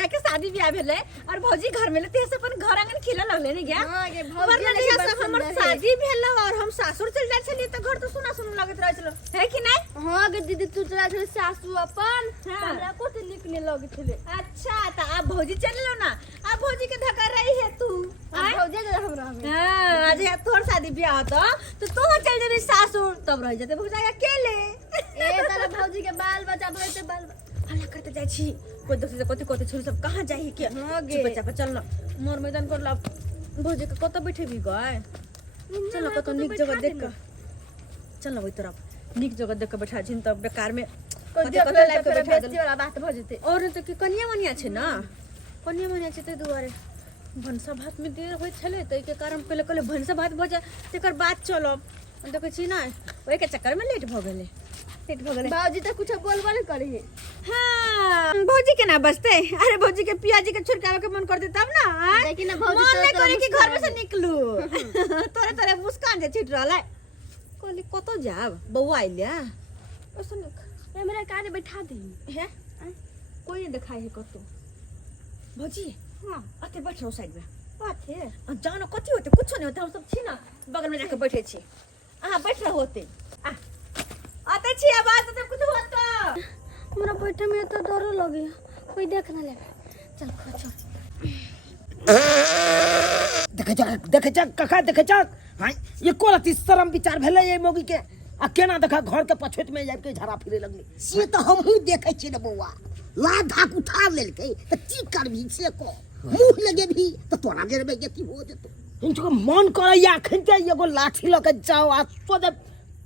भैया के शादी ब्याह भेले और भौजी घर में लेते से अपन घर आंगन खिला लगले नहीं गया। हां के भौजी ने हमर शादी भेल और हम सासुर चल जाय छली त घर तो सुना सुना लगत रह छलो है कि नहीं। हां के दीदी तू चला छले सासू अपन हमरा को तो निकने लगे छले। अच्छा त आप भौजी चल लो ना, आप भौजी के धक्का रही है तू भौजी के हमरा में। हां आज तोर शादी ब्याह होता तो तू चल जेबी सासुर तब रह जते भौजा अकेले। ए तारा भौजी के बाल बच्चा भइते बाल हल्ला करते जाय छी कोई दोसर से कोते कोते छोरी सब कहां जाई के। हां गे बच्चा पे चल मोर मैदान कर ला भौजी के कत बैठे भी गए। चल कत निक जगह देख के चल ओई तरफ निक जगह देख के बैठा छिन तब बेकार में कते कते लाइफ के बेस्ती वाला बात भ जते। और तो कि कन्या मनिया छै ना, कन्या मनिया छै ते दुआरे भनसा भात में देर होय छले त के कारण पहले कहले भनसा भात भ जाय तेकर बाद चलब देखे छी ना ओए के चक्कर में लेट भ गेले। भौजी तो कुछ बोलबो नहीं करे। हां भौजी के ना बसते, अरे भौजी के पियाजी के छुड़कावे के मन करते तब ना। लेकिन ना भौजी मन नहीं करे कि घर में से निकलू तोरे तोरे मुस्कान जे छिट रहले कहली कतो जाब बौआ आइल्या ओसन हमरा काने बैठा दे है कोई देखाई है कतो भौजी। हां अते बैठ रहो साइड में बाते जानो कथि होते कुछ नहीं होते हम सब छी ना बगल में जाके बैठे छी अहां बैठ रहो होते आते छी आवाज तो कुछ होता हमरा बैठे में तो डर लगे कोई देख ना ले। चल चल देखे जा कखा देखे जा। हां ये कोलती शर्म विचार भेले ये मोगी के आ केना देखा घर के पछोट में जाब के झरा फिरे लगनी से तो हमहू देखे छी न बौआ ला धाक उठा लेलकै त की करबी से को मुंह लगे भी तो तोरा देर में गति हो जतो। इनको मन करे या खंते एगो लाठी लके जाओ आ सोजे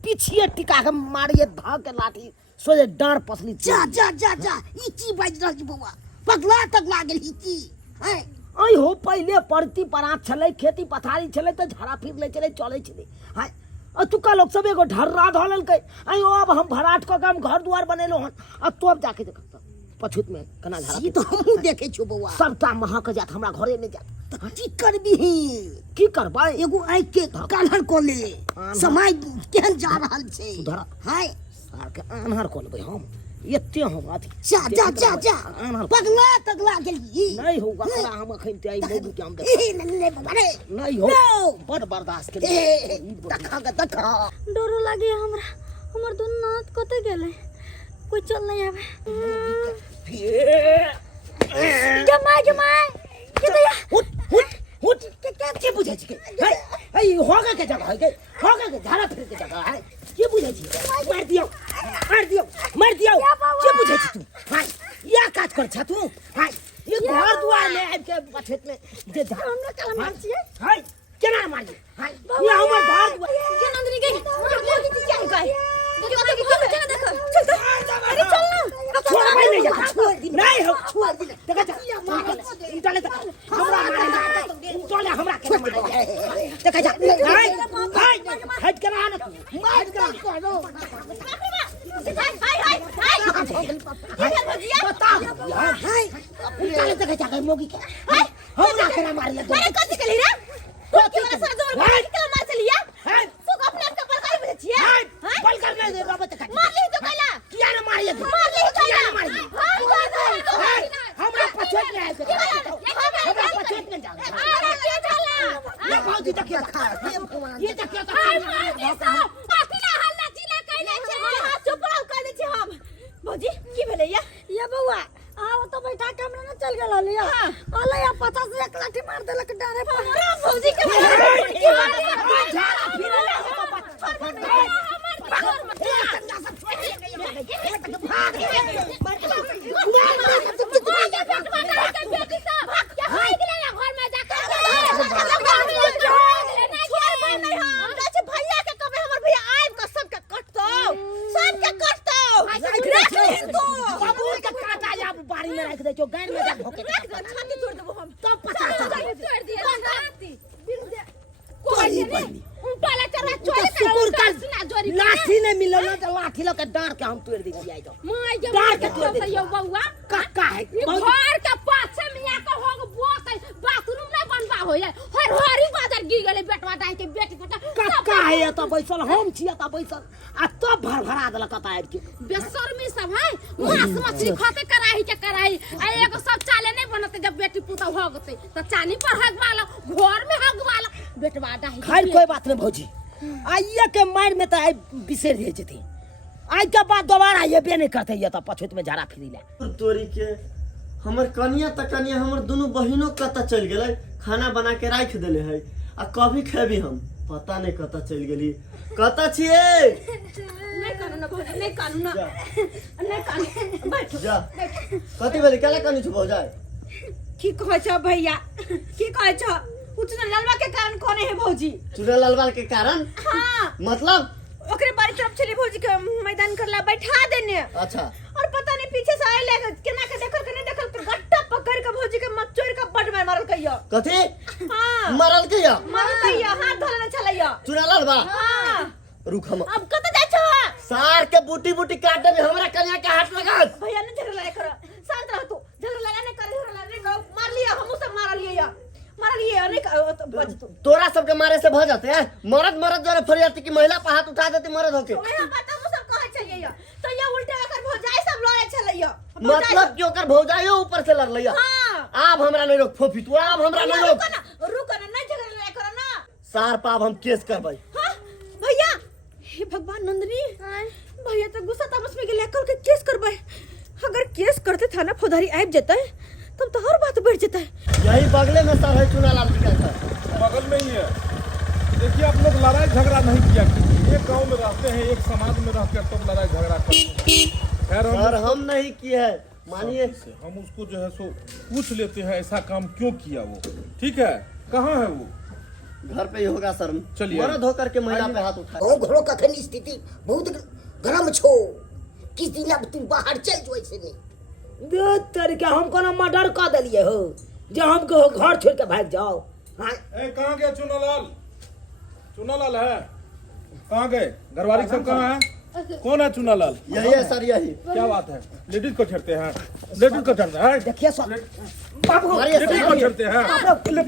पीछे टिका के मारिए धा के लाठी सोजे डांड पसली जा जा जा जा ई की बाज रहल छी बौआ पगला तगला गेल ही की है। आई हो पहले पड़ती परात छले खेती पथारी छले त झरा फिर ले चले चले छले। हां अतुका लोग सब एगो ढर्रा धलल के आई अब हम भराट क काम घर द्वार बनेलो हन आ तब जाके देख पछुत में कना झरा ई तो हमहू देखे छी बौआ सबटा महक जात हमरा घरे में जात की करबी की करबा एगो आइ के कान्हर को ले समय केहन जा रहल छै धरा हाय सार के आन्हर को लेबै हम एते हम अथी जा जा जा जा आन्हर पगला तगला गेली नहीं होगा तोरा हम अखन ते आई मोगी के हम ए नहीं बाबा रे नहीं हो बड़ बर्दाश्त के ए देखा ग देखा डर लागे हमरा हमर दोनों नाथ कते गेले कोई चल नहीं आवे जमाय जमाय केते हुट के बुझै छी के आई होगा के जगह है के होगा के झाड़ा फिर के जगह है के बुझै छी मार दियो के बुझै छी तू। हां या काज कर छ तू। हां ये घर दुआर में आब के पछत में जे हमरा कला मार छिए हां केना मारी। हां ये हमर घर दुआर के नंदनी के मोगी की क्या कहे चल देखो चल तो अरे चल ना छोड़ भाई नहीं जा छोड़ दी नहीं हो छोड़ दी देखा जा इंटले हमरा इंटले हमरा के मार देखा जा हाय हट के रहा ना मार करो हाय बता हाय इंटले देखा जा मोगी के हमरा के मार ले अरे कथि के रे तो के वाला सारा जोर के मार चलिया तू अपने आप पर काहे भेज छिए बल कर नहीं दे बाबा तक मार ली तो कहला किया ना मारिए मार ली तो किया ना मारिए हमरा पछोट में आके हमरा पछोट में जाओ अरे के झाला ये भौजी तक के खा ये तक के पातिला हल्ला चिल्ला कहले छे हाथ चुप रहो कहले छे हम भौजी की भेले ये बउआ आओ तो बैठा के हमरा न चल गेल लिया ओले या 50 से एक लाठी मार देलक डारे पर भौजी के बारी में रख दे जो गाय में जा भोके छाती तोड़ देबो हम तब पता चल तोड़ दिए कोई बनी उल्टा चरा चोरी सुकुर कर कर सुना जोरी लाठी ने मिलो ना तो लाठी लके डार के हम तोड़ दी आई तो माय के डार के तोड़ दे यो बउआ का है घर के पाछे में या को होग बोत बाथरूम में बनबा होय हर हरी बाजार गिर गेले बेटवा दाई के बेटी बेटा का है तो बैसल हम छिया त बैसल आ तो भरभरा देलक त आबि के बेशर्मी सब है मांस मछली खाते कराही के कराही आ एगो सब चाले नहीं बेटी पुता हो गते तो चानी पर हगवाला घर में हगवाला बेटवा डाही खैर कोई बात नहीं भौजी आइए के मार में तो आई बिसर दे जती आज के बाद दोबारा ये बे नहीं करते ये तो पछुत में झाड़ा फिरी ले तोरी के हमर कनिया त कनिया हमर दोनों बहिनों कता चल गेलै खाना बना के राख देले है आ कभी खेबी हम पता नहीं कता चल गेली कता छिए नहीं कानू ना भौजी नहीं कानू ना नहीं कानू बैठ जा कति बेले केला कनी छु भौ जाय की कहै छ भैया की कहै छ कुछ न ललवा के कारण कोने है भौजी चुरा लालवाल के कारण हां मतलब ओकरे बारी तरफ चली भौजी के मैदान करला बैठा देने अच्छा और पता नहीं पीछे से आए ले केना के देखल के नहीं देखल के गट्टा पकड़ के भौजी के मत चोर के बड में मारल कहियो कथि हां मरल के या मारल कहियो हाथ धोले न चलैया चुरा लालवा हां रुक हम अब कत जाय छ सार के बूटी बूटी काट दे हमरा कन्या के हाथ लगा भैया ने झगड़ा लगा कर शांत रह तू झगड़ा लगा नहीं कर झगड़ा लगा मार लिया हमहु सब मार लिए नहीं बच तू तोरा सबके मारे से भ जाते हैं मरद मरद जरा फरियाती की महिला पे हाथ उठा देती मरद होके ओए बात हम सब कहै छलिए तो ये उल्टा कर भौजाई सब लड़े छलिए मतलब क्यों कर भौजाइयो ऊपर से लड़ लिया हां आप हमरा नहीं रोक फोफी तू आप हमरा नहीं रोक रुक ना नहीं झगड़ा लगा कर ना सार पाप हम केस करबै हां भैया हे भगवान नंदनी भैया तो गुस्सा तामस में लेकर के केस करबै अगर केस करते थाना फौजदारी आइब जेतै तब तो हर बात बढ़ जेतै यही बगले में सर है चुना लाल का घर बगल में ही है। देखिए आप लोग लड़ाई झगड़ा नहीं किया कीजिए। एक गांव में रहते हैं एक समाज में रहकर तो लड़ाई झगड़ा करते हैं। खैर सर हम नहीं किए हैं मानिए हम उसको जो है सो पूछ लेते हैं ऐसा काम क्यों किया वो। ठीक है कहाँ है वो? घर पे ही होगा सर चलिए। मरद होकर के महिला पे हाथ उठाए गाँव घरों का खनी स्थिति बहुत गरम छो किस दिन अब तू बाहर चल जो ऐसे नहीं दे तरीके हम कोनो मर्डर कर देलिए हो जे हम को घर छोड़ के भाग जाओ हां ए कहाँ गया चुनालाल? चुनालाल है कहाँ गए? घरवाली सब कहाँ है? कौन है चुनालाल? यही है सर यही क्या बात है? लेडीज को छेड़ते हैं लेडीज को छेड़ते हैं देखिए सर बाबू मारिए लेडीज को छेड़ते हैं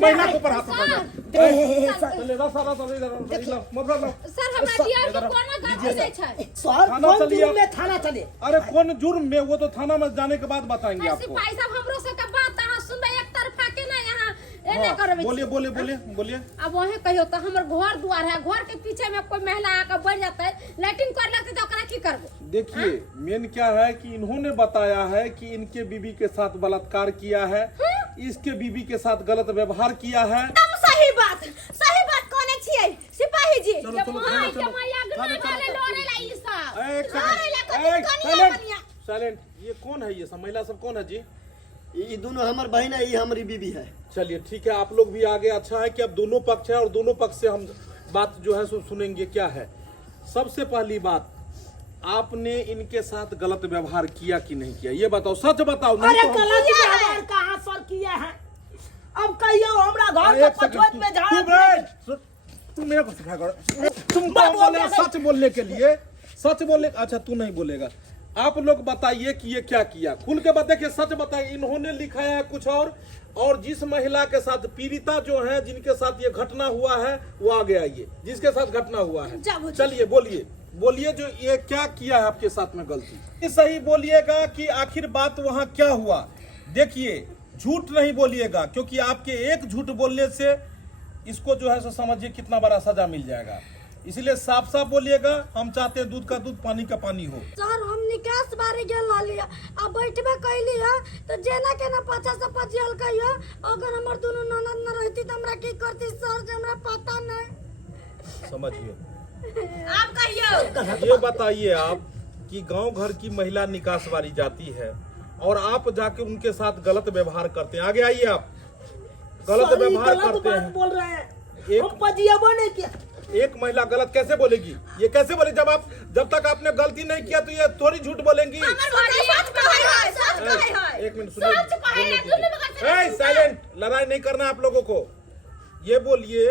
महिला को ऊपर हाथ उठाया दे सर चले रसा इधर मतलब सर हमरा दिया तो कोनो गलती नहीं छै सर थाना कौन चलिए जुर्म आप। में थाना चले अरे कौन जुर्म में वो तो थाना में जाने के बाद बताएंगे आपको। सिपाही साहब हमरो से के बात अहाँ सुनबे एक तरफा के ना यहाँ एने करबे बोलिए बोलिए बोलिए बोलिए। अब वहे कहियो तो हमर घर द्वार है घर के पीछे में कोई महिला आकर बढ़ जाता है लैट्रिन कर लगते तो ओकरा की करबो? देखिए मेन क्या है कि इन्होंने बताया है कि इनके बीबी के साथ बलात्कार किया है इसके बीबी के साथ गलत व्यवहार किया है। एकदम सही बात कोने छियै सिपाही जी चलो चलो माई चलो के मैया गना डाले लोरे लाई सब एक अरे ला सेकंड एक कनिया कनिया साइलेंट ये कौन है ये सब महिला सब कौन है जी? ये दोनों हमार बहन है ये हमारी बीबी है। चलिए ठीक है आप लोग भी आगे। अच्छा है कि अब दोनों पक्ष है और दोनों पक्ष से हम बात जो है सो सुनेंगे। क्या है सबसे पहली बात आपने इनके साथ गलत व्यवहार किया कि नहीं किया ये बताओ सच बताओ। नहीं अरे तो हम- गलत व्यवहार कहां सर किए हैं अब कहियो हमरा घर के एक सेकंड, पछुत में तू झाड़ा तू मेरे को सिखा कर तुमको बोले सच बोलने के लिए सच बोलने। अच्छा तू नहीं बोलेगा। आप लोग बताइए कि ये क्या किया खुल के बता के सच बताइए। इन्होंने लिखा है कुछ और जिस महिला के साथ पीड़िता जो है जिनके साथ ये घटना हुआ है वो आगे आइए जिसके साथ घटना हुआ है। चलिए बोलिए जो ये क्या किया है आपके साथ में गलती सही बोलिएगा कि आखिर बात वहाँ क्या हुआ। देखिए झूठ नहीं बोलिएगा क्योंकि आपके एक झूठ बोलने से इसको जो है सो समझिए कितना बड़ा सजा मिल जाएगा। इसलिए साफ साफ बोलिएगा। हम चाहते हैं दूध का दूध पानी का पानी हो। सर हम निकास बारे गेल लिया अब बैठबे कैली है तो जेना के ना 50 से 50 कहियो अगर हमर दोनों ननद न रहती त हमरा की करती सर जे हमरा पता नहीं। समझिए आप कहियो ये बताइए आप कि गांव घर की महिला निकास वाली जाती है और आप जाके उनके साथ गलत व्यवहार करते हैं। आगे आइए आप गलत व्यवहार करते हैं। बोल रहे हैं एक- हम पजियाबो नहीं किया एक महिला गलत कैसे बोलेगी? ये कैसे बोले जब तक आपने गलती नहीं किया तो ये थोड़ी झूठ बोलेंगी। सच कहै है एक मिनट सुनिए साइलेंट। लड़ाई नहीं करना आप लोगों को। ये बोलिए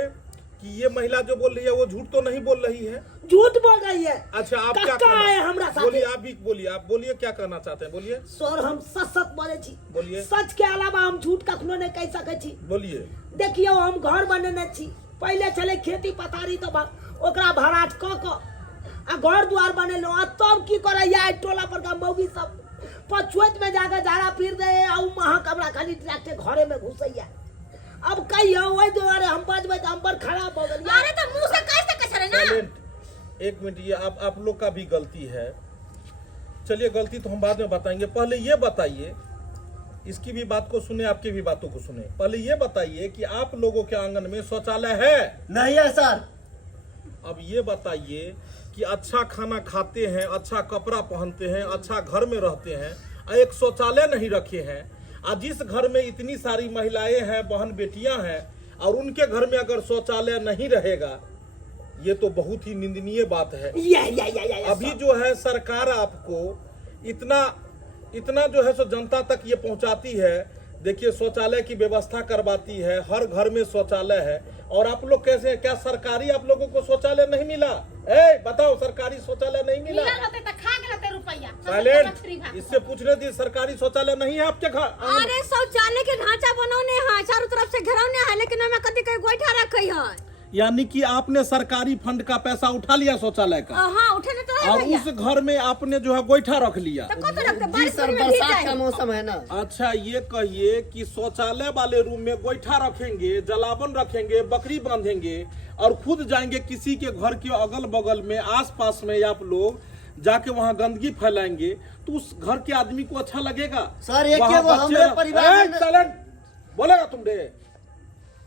कि ये महिला जो बोल रही है वो झूठ तो नहीं बोल रही है? झूठ बोल रही है। अच्छा आप क्या कक्का है हमरा साथे। बोलिए आप भी बोलिए। आप बोलिए क्या कहना चाहते हैं बोलिए सर हम सच बोले छी बोलिए सच के अलावा हम झूठ कखनो नहीं कह सके छी। बोलिए। देखियो हम घर बनेने छी पहले चले खेती पथारी तो ओकरा भराट क आ घर द्वार बनेलो आ तब की करे या टोला पर का मौगी सब पछुत में जाकर झाड़ा फिर दे और महा कमरा खाली ट्रक के घरे में घुसैया। अब कहियो वही द्वारे हम बजबै त हम पर खराब हो गेल। अरे तो मुंह से कैसे कसरे ना। साइलेंट। एक मिनट, ये आप लोग का भी गलती है। चलिए गलती तो हम बाद में बताएंगे, पहले ये बताइए, इसकी भी बात को सुने, आपकी भी बातों को सुने। पहले ये बताइए कि आप लोगों के आंगन में शौचालय है? नहीं है सर। अब ये बताइए कि अच्छा खाना खाते हैं, अच्छा कपड़ा पहनते हैं, अच्छा घर में रहते हैं, एक शौचालय नहीं रखे हैं। और जिस घर में इतनी सारी महिलाएं हैं, बहन बेटियां हैं, और उनके घर में अगर शौचालय नहीं रहेगा, ये तो बहुत ही निंदनीय बात है। अभी जो है सरकार आपको इतना जो है सो जनता तक ये पहुंचाती है। देखिए शौचालय की व्यवस्था करवाती है, हर घर में शौचालय है, और आप लोग कैसे हैं? क्या सरकारी आप लोगों को शौचालय नहीं मिला? बताओ, सरकारी शौचालय नहीं मिला? साइलेंट। इससे पूछने दी, सरकारी शौचालय नहीं है आपके घर? अरे शौचालय के ढांचा बनौने हैं, चारों तरफ से घेरौने हैं, लेकिन हमें कभी कहीं गोईठा रखे है। यानी कि आपने सरकारी फंड का पैसा उठा लिया शौचालय का? हाँ, उठे तो है और भैया। उस घर में आपने जो है गोईठा रख लिया? तो कौन रखते? जी बारिश सर, में भीग बरसात जाए। का मौसम है ना। अच्छा ये कहिए कि शौचालय वाले रूम में गोईठा रखेंगे, जलावन रखेंगे, बकरी बांधेंगे, और खुद जाएंगे किसी के घर के अगल बगल में, आसपास में आप लोग जाके वहाँ गंदगी फैलाएंगे, तो उस घर के आदमी को अच्छा लगेगा? सर एक वहाँ वो बच्चे हमारे परिवार में साइलेंट बोलेगा तुमने।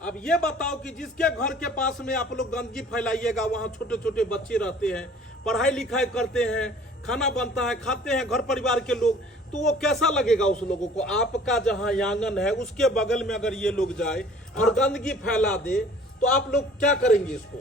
अब ये बताओ कि जिसके घर के पास में आप लोग गंदगी फैलाइएगा, वहाँ छोटे छोटे बच्चे रहते हैं, पढ़ाई लिखाई करते हैं, खाना बनता है, खाते हैं घर परिवार के लोग, तो वो कैसा लगेगा उस लोगों को? आपका जहाँ आंगन है उसके बगल में अगर ये लोग जाए और गंदगी फैला दे, तो आप लोग क्या करेंगे इसको?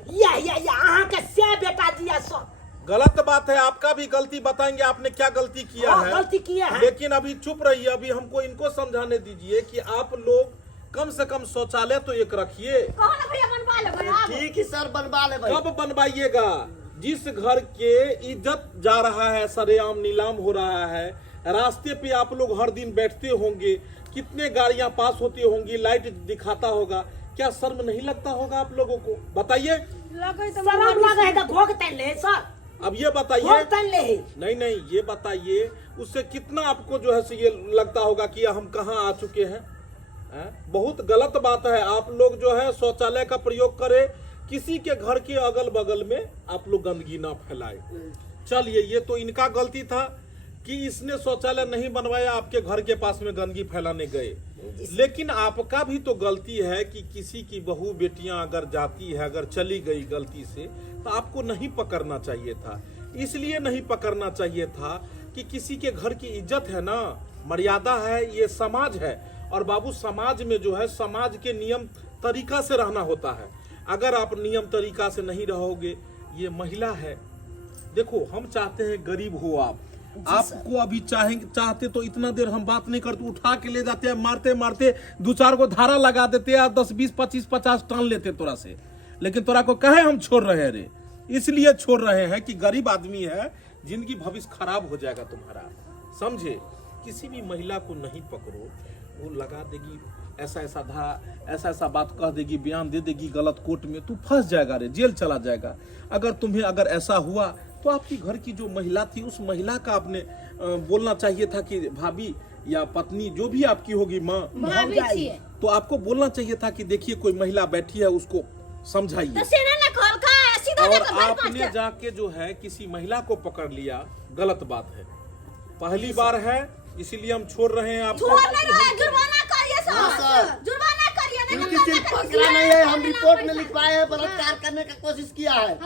बेटा जी सब गलत बात है, आपका भी गलती बताएंगे, आपने क्या गलती किया है। गलती किया है। लेकिन अभी चुप रहिए, अभी हमको इनको समझाने दीजिए कि आप लोग कम से कम शौचालय तो एक रखिए। कहो ना भैया, बनवा लेबै आप। ठीक है सर, बनवा ले भाई। कब बनवाइएगा? जिस घर के इज्जत जा रहा है, सरेआम नीलाम हो रहा है, रास्ते पे आप लोग हर दिन बैठते होंगे, कितने गाड़ियां पास होती होंगी, लाइट दिखाता होगा, क्या शर्म नहीं लगता होगा आप लोगों को? बताइए। शर्म लगे तो भोगते ले सर। अब ये बताइए। भोगते ले। नहीं, ये बताइए उससे कितना आपको जो है से ये लगता होगा कि हम कहाँ आ चुके हैं? बहुत गलत बात है। आप लोग जो है शौचालय का प्रयोग करें, किसी के घर के अगल बगल में आप लोग गंदगी ना फैलाए। चलिए, ये तो इनका गलती था कि इसने शौचालय नहीं बनवाया, आपके घर के पास में गंदगी फैलाने गए। लेकिन आपका भी तो गलती है कि किसी की बहू बेटियां अगर जाती है, अगर चली गई गलती से, तो आपको नहीं पकड़ना चाहिए था। इसलिए नहीं पकड़ना चाहिए था कि किसी के घर की इज्जत है ना, मर्यादा है, ये समाज है। और बाबू, समाज में जो है समाज के नियम तरीका से रहना होता है। अगर आप नियम तरीका से नहीं रहोगे, ये महिला है, देखो हम चाहते हैं गरीब हो आपको अभी चाहते तो इतना देर हम बात नहीं करते, उठा के ले जाते हैं, मारते मारते 2-4 को धारा लगा देते हैं, 10, 20, 25, 50 टन लेते तोरा से। लेकिन तोरा को कहे हम छोड़ रहे हैं रे, इसलिए छोड़ रहे हैं कि गरीब आदमी है, जिंदगी भविष्य खराब हो जाएगा तुम्हारा, समझे? किसी भी महिला को नहीं पकड़ो, वो लगा देगी ऐसा धारा, ऐसा बात कह देगी, बयान दे देगी गलत कोर्ट में, तू फंस जाएगा रे, जेल चला जाएगा। अगर ऐसा हुआ तो आपकी घर की जो महिला थी, उस महिला का आपने बोलना चाहिए था कि भाभी या पत्नी जो भी आपकी होगी, माँ, तो आपको बोलना चाहिए था कि देखिए कोई महिला बैठी है, उसको समझाइए। और आपने जाके जो है किसी महिला को पकड़ लिया, गलत बात है। पहली बार है, इसीलिए हम छोड़ रहे हैं आपको। उनकी सिर्फ पकड़ा नहीं है, हम रिपोर्ट में लिखवाए हैं, बलात्कार करने का कोशिश किया है।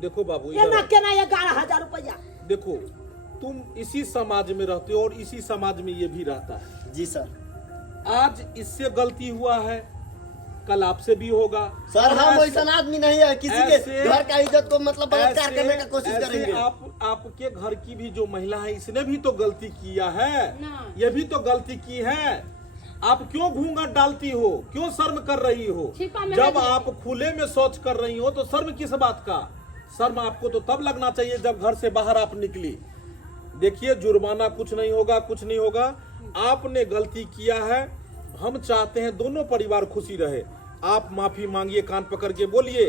देखो बाबू, 11,000 रुपया। देखो, तुम इसी समाज में रहते हो और इसी समाज में ये भी रहता है। जी सर। आज इससे गलती हुआ है, कल आपसे भी होगा। सर हम वैसा आदमी नहीं है, किसी के घर का इज्जत को मतलब बलात्कार करने का कोशिश करेंगे। आपके घर की भी जो महिला है, इसने भी तो गलती किया है, ये भी तो गलती की है। आप क्यों घूंघट डालती हो, क्यों शर्म कर रही हो? जब आप खुले में शौच कर रही हो तो शर्म किस बात का? शर्म आपको तो तब लगना चाहिए जब घर से बाहर आप निकली। देखिए, जुर्माना कुछ नहीं होगा, कुछ नहीं होगा। आपने गलती किया है, हम चाहते हैं दोनों परिवार खुशी रहे। आप माफी मांगिए, कान पकड़ के बोलिए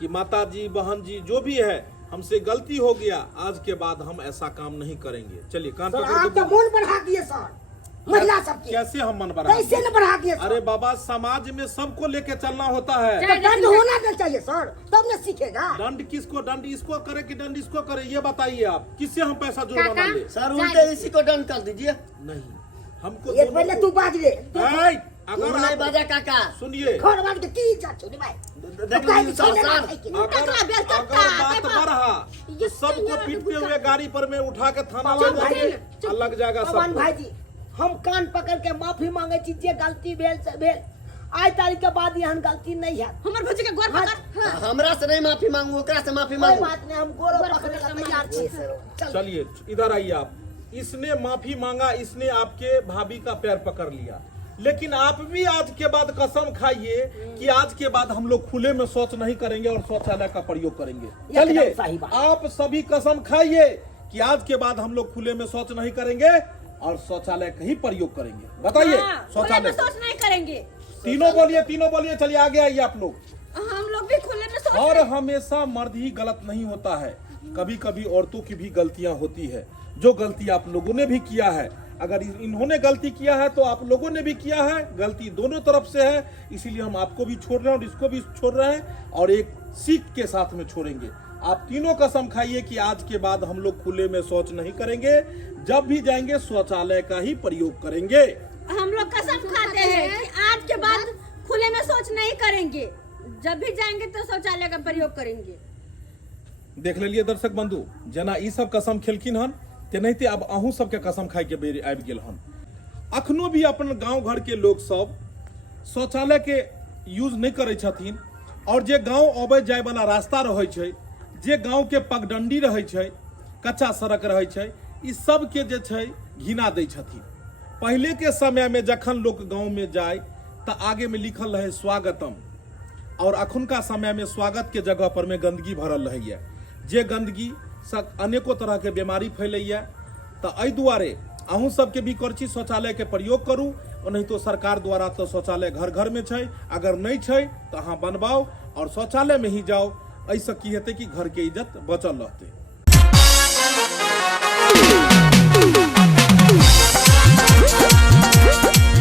कि माता जी, बहन जी, जो भी है, हमसे गलती हो गया, आज के बाद हम ऐसा काम नहीं करेंगे। चलिए कान सर पकड़ आप के तो बोलिए। मन बढ़ा दिए सर, महिला सबके कैसे हम मन बढ़ा कैसे न बढ़ा दिए सर? अरे बाबा, समाज में सबको लेके चलना होता है। तो दंड होना नहीं चाहिए सर, तब न सीखेगा। दंड किसको, दंड इसको करे कि दंड इसको करे, ये बताइए आप। किससे हम पैसा जुर्माना ले? सर उल्टे इसी को दंड कर दीजिए। नहीं, हमको एक पहले तू बाज रे, ऐ, तू अगर नहीं आप बाजा काका। सुनिए, घर बाज के की जा छोड़ी भाई। देख लीजिए सर, अगर बात बढ़ा तो सबको पीटते हुए गाड़ी पर में उठा के थाना ले जाएंगे और लग जाएगा पवन सब। भाई जी, हम कान पकड़ के माफी मांगे छी जे गलती भेल से भेल। आज तारीख के बाद यहाँ गलती नहीं है। हमर भौजी के गोर पकड़। हमरा से नहीं माफी मांगू, ओकरा से माफी कोई मांगू। बात नहीं, हम गोरो पकड़े ला तैयार छी। चलिए इधर आइए आप। इसने माफी मांगा, इसने आपके भाभी का पैर पकड़ लिया, लेकिन आप भी आज के बाद कसम खाइए कि आज के बाद हम लोग खुले में शौच नहीं करेंगे और शौचालय का प्रयोग करेंगे। चलिए एकदम सही बात। आप सभी कसम खाइए कि आज के बाद हम लोग खुले में शौच नहीं करेंगे और शौचालय का ही प्रयोग करेंगे। बताइए शौचालय। सोच नहीं करेंगे। तीनों बोलिए, तीनों बोलिए। चलिए आगे आइए आप लोग। हम लोग भी खुले में सोच। और हमेशा मर्द ही गलत नहीं होता है, कभी कभी औरतों की भी गलतियां होती है। जो गलती आप लोगों ने भी किया है, अगर इन्होंने गलती किया है तो आप लोगों ने भी किया है। गलती दोनों तरफ से है, इसीलिए हम आपको भी छोड़ रहे हैं और इसको भी छोड़ रहे हैं और एक सीख के साथ में छोड़ेंगे। आप तीनों कसम खाइए कि आज के बाद हम लोग खुले में शौच नहीं करेंगे, जब भी जाएंगे शौचालय का ही प्रयोग करेंगे। हम लोग कसम खाते हैं कि आज के बाद खुले में शौच नहीं करेंगे, जब भी जाएंगे तो शौचालय का प्रयोग करेंगे। देख लेलिए दर्शक बंधु, जना ई सब कसम खेलखिन हन, तेनाहिते अब अहूँ सबके कसम खाय के बेर आबि गेल हन। अखनो भी अपन गांव घर के लोग सब शौचालय के यूज नहीं करे छथिन, और जे गांव अबै जाय वाला रास्ता रहे छै, जे गांव के पगडंडी रहे छै, कच्चा सड़क रहे छै, ई सब के जे छै घिना दै छथिन। पहले के समय में जखन लोग गांव में जाय त आगे में लिखल रहे स्वागतम, और अखुनका समय में स्वागत के जगह पर में गंदगी भरल रहैया, जे गंदगी अनेको तरह के बीमारी फैलैया। तो एहि दुआरे अहूँ सबके भी करछी शौचालय के प्रयोग करू, नहीं तो सरकार द्वारा तो शौचालय घर घर में छै, अगर नहीं छै तो अहाँ बनवाओ और शौचालय में ही जाओ। ऐसे की हेतै कि घर के इज्जत बचल रहते।